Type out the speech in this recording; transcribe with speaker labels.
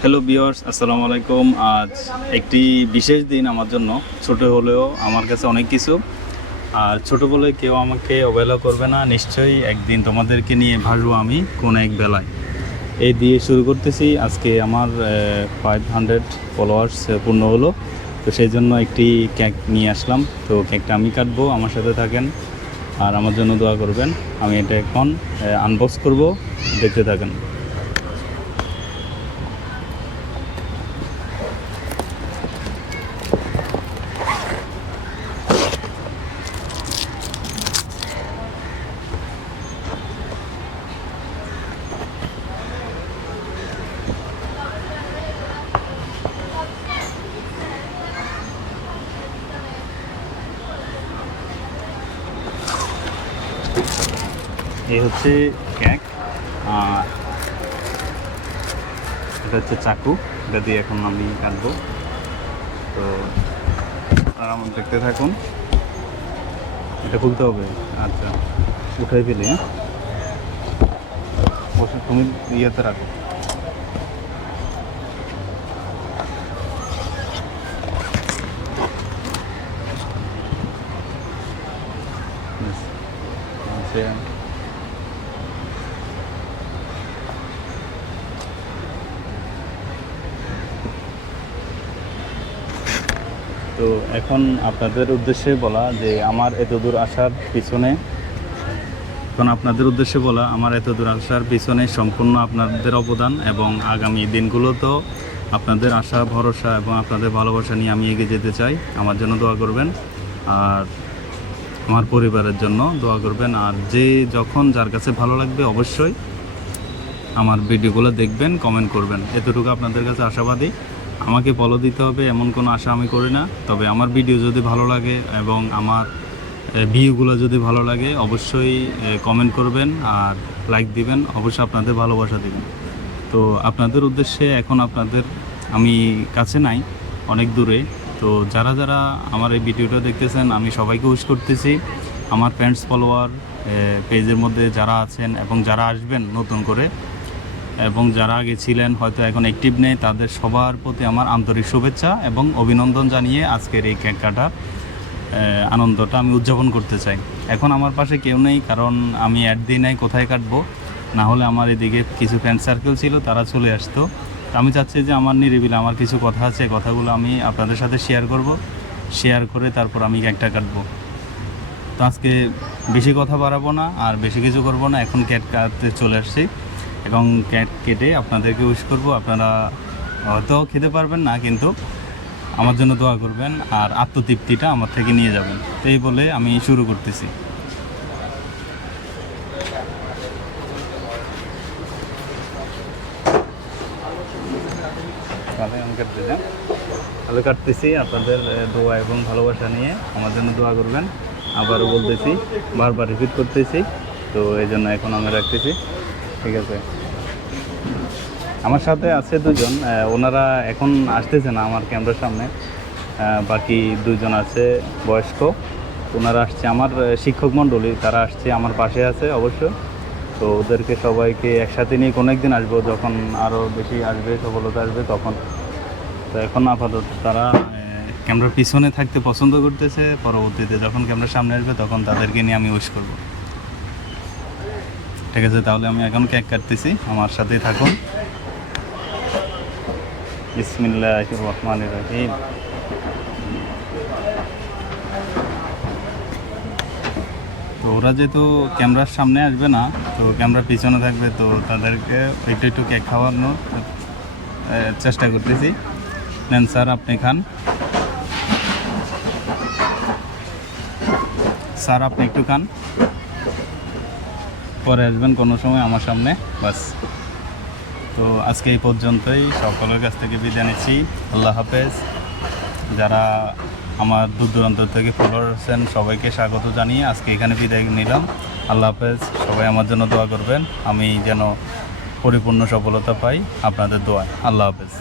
Speaker 1: Hello বিয়ার্স আসসালামু আলাইকুম। আজ একটি বিশেষ দিন আমার জন্য। ছোট হলেও আমার কাছে অনেক কিছু। আর ছোট বলে কেউ আমাকে অবহেলা করবে না। নিশ্চয়ই একদিন তোমাদেরকে নিয়ে ভাসবো আমি কোন এক বেলায়। এই দিয়ে শুরু করতেছি। আজকে আমার ফাইভ হান্ড্রেড ফলোয়ার্স পূর্ণ হলো। তো সেই জন্য একটি কেক নিয়ে আসলাম। তো কেকটা আমি কাটবো, আমার সাথে থাকেন। আর আমার জন্য দোয়া করবেন। আমি এটা এখন আনবক্স করব। দেখতে থাকেন। এই হচ্ছে কেক আর এটা হচ্ছে চাকু। এটা দিয়ে এখন আমি কাটবো। তো আর আমার দেখতে থাকুন। এটা খুলতে হবে। আচ্ছা উঠাই ফেলি হ্যাঁ? তুমি ইয়েতে রাখো। ব্যাস। তো এখন আপনাদের উদ্দেশ্যে বলা যে আমার এত দূর আসার পিছনে, এখন আপনাদের উদ্দেশ্যে বলা, আমার এত দূর আসার পিছনে সম্পূর্ণ আপনাদের অবদান এবং আগামী দিনগুলোতেও আপনাদের আশা, ভরসা এবং আপনাদের ভালোবাসা নিয়ে আমি এগিয়ে যেতে চাই। আমার জন্য দোয়া করবেন আর আমার পরিবারের জন্য দোয়া করবেন। আর যে যখন যার কাছে ভালো লাগবে অবশ্যই আমার ভিডিওগুলো দেখবেন কমেন্ট করবেন। এতটুকু আপনাদের কাছে আশাবাদী। আমাকে ফলো দিতে হবে, এমন কোনো আশা আমি করি না। তবে আমার ভিডিও যদি ভালো লাগে এবং আমার ভিউগুলো যদি ভালো লাগে, অবশ্যই কমেন্ট করবেন আর লাইক দিবেন। অবশ্যই আপনাদের ভালোবাসা দিবেন। তো আপনাদের উদ্দেশ্যে এখন আপনাদের, আমি কাছে নাই, অনেক দূরে। তো যারা যারা আমার এই ভিডিওটা দেখতেছেন, আমি সবাইকে উইশ করতেছি, আমার ফ্রেন্ডস ফলোয়ার পেজের মধ্যে যারা আছেন এবং যারা আসবেন নতুন করে এবং যারা আগে ছিলেন হয়তো এখন অ্যাক্টিভ নেই, তাদের সবার প্রতি আমার আন্তরিক শুভেচ্ছা এবং অভিনন্দন জানিয়ে আজকের এই কেক কাটার আনন্দটা আমি উদযাপন করতে চাই। এখন আমার পাশে কেউ নেই, কারণ আমি অ্যাড দিই নাই কোথায় কাটবো। না হলে আমার এদিকে কিছু ফ্রেন্ড সার্কেল ছিল, তারা চলে আসতো। আমি চাচ্ছি যে আমার নিরিবিলে আমার কিছু কথা আছে কথাগুলো আমি আপনাদের সাথে শেয়ার করব। শেয়ার করে তারপর আমি কেকটা কাটবো। তো আজকে বেশি কথা বাড়াবো না, আর বেশি কিছু করব না, এখন ক্যাট কাটতে চলে আসছি। এবং কেটে আপনাদেরকে উইশ করব। আপনারা হয়তো খেতে পারবেন না, কিন্তু আমার জন্য দোয়া করবেন আর আত্মতৃপ্তিটা আমার থেকে নিয়ে যাবেন। এই বলে আমি শুরু করতেছি? ভালো কাটতেছি আপনাদের দোয়া এবং ভালোবাসা নিয়ে। আমার জন্য দোয়া করবেন। আবারও বলতেছি, বারবার রিপিট করতেছি। তো এই জন্য এখন আমি রাখতেছি। ঠিক আছে। আমার সাথে আছে দুজন ওনারা এখন আসতেছে না আমার ক্যামেরার সামনে। বাকি দুজন আছে, বয়স্ক। ওনারা আসছে আমার শিক্ষক মণ্ডলী, তারা আসছে আমার পাশে আছে অবশ্য। তো ওদেরকে সবাইকে একসাথে নিয়ে কোনো একদিন আসব, যখন আরও বেশি আসবে, সফলতা আসবে, তখন। তো এখন আপাতত তারা ক্যামেরার পিছনে থাকতে পছন্দ করতেছে, পরবর্তীতে যখন ক্যামেরার সামনে আসবে, তখন তাদেরকে নিয়ে আমি উইশ করব। ঠিক আছে, তাহলে আমি এখন কেক কাটতেছি, আমার সাথেই থাকুন। বিসমিল্লাহ রহমান রহিম। তো ওরা যেহেতু ক্যামেরার সামনে আসবে না, তো ক্যামেরার পিছনে থাকবে, তো তাদেরকে একটু একটু কেক খাওয়ানোর চেষ্টা করতেছি। নেন স্যার, আপনি খান। স্যার, আপনি একটু খান। পরে আসবেন কোনো সময় আমার সামনে, বাস। তো আজকে এই পর্যন্তই, সকলের কাছ থেকে বিদায় নিচ্ছি। আল্লাহ হাফেজ। যারা আমার দূর দূরান্ত থেকে ফলোয়ার আছেন, সবাইকে স্বাগত জানিয়ে আজকে এখানে বিদায় নিলাম। আল্লাহ হাফেজ। সবাই আমার জন্য দোয়া করবেন। আমি যেন পরিপূর্ণ সফলতা পাই আপনাদের দোয়ায়। আল্লাহ হাফেজ।